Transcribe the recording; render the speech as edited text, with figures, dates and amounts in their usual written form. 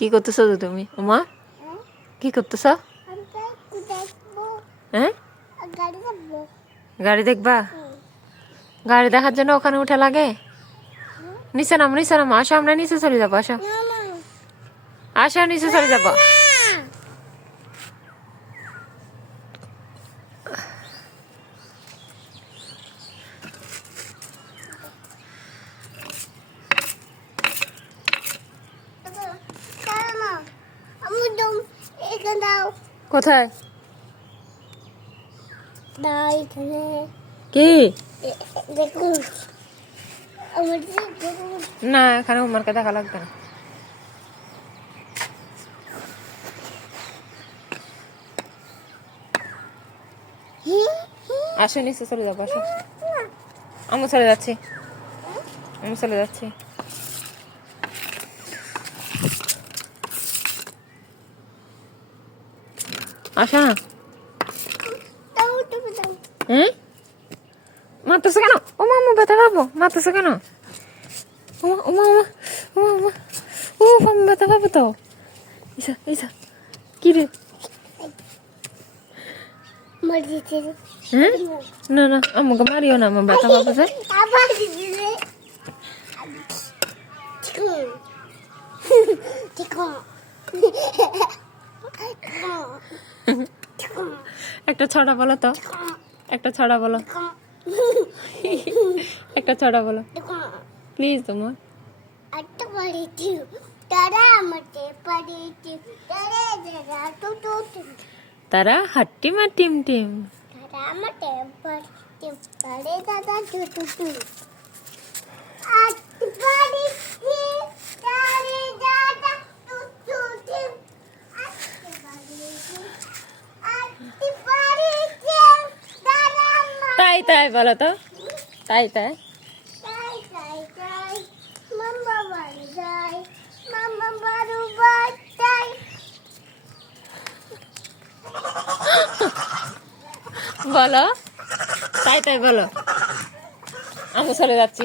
কি করতেছো তো তুমি ওমা? কি করতেছো? হ্যাঁ, গাড়ি দেখবা? গাড়ি দেখার জন্য ওখানে উঠে লাগে? নিচে নামো, নিচে নামো, আসো আমরা নিচে চলে যাবো, আসো আসো নিচে চলে যাবো। কোথায়? কি না, এখানে উমারকে দেখা লাগবে না। আসো নিচে চলে যাবো, আসো। আমি চলে যাচ্ছি, আমি চলে যাচ্ছি। আসো না। মারতেছে কেন? ওমা ওমা, ব্যথা পাবো, মারতেছে কেন? ওমা ওমা ওমা ওমা ওমা, ও আমি ব্যথা পাবো তো। ইসা ইসা, কি রে? না না, আমাকে মারিও না, আমার ব্যথা পাবো যে। একটা ছড়া বলো তো, একটা ছড়া বলো, একটা ছড়া বলো প্লিজ তোমার। তারা হাট্টি মা টিম টিম, তাই তাই বলো তো, তাই তাই। বলো তাই তাই বলো, আমি চলে যাচ্ছি।